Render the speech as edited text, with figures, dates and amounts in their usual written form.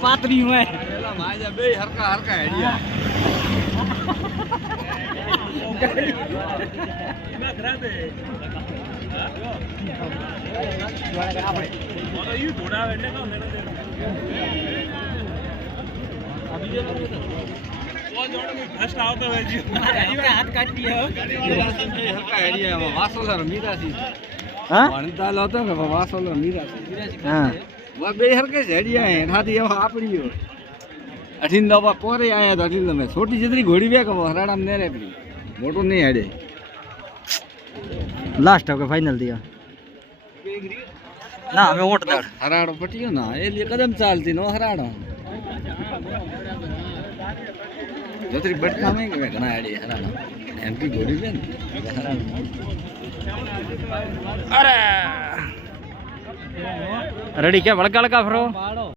પાતરી હોય બે હરકા હરકા હેડિયા હાથ કાઢી હરકા હેડિયા વાસોલર મીરાસી હા ભણતા હતો કે વાસોલર મીરાસી હા બે હરકે હેડિયા હે થાતી એમાં આપડી અઠીન દવા પોરે આયા તો અઠીન તમે છોટી જતરી ઘોડી બે કે હરાડામ ને રે પડી મોટું નહીં હેડે લાસ્ટ હવે ફાઇનલ દિયા ના હવે ઓટ દાડ હરાડો પટ્યો ના એ લે કદમ ચાલતી નો હરાડો જતરી બટકા મે કે ઘણા હેડે હરાડો એમપી ઘોડી બે ને હરાડો અરે રેડી કે વળકા ફરો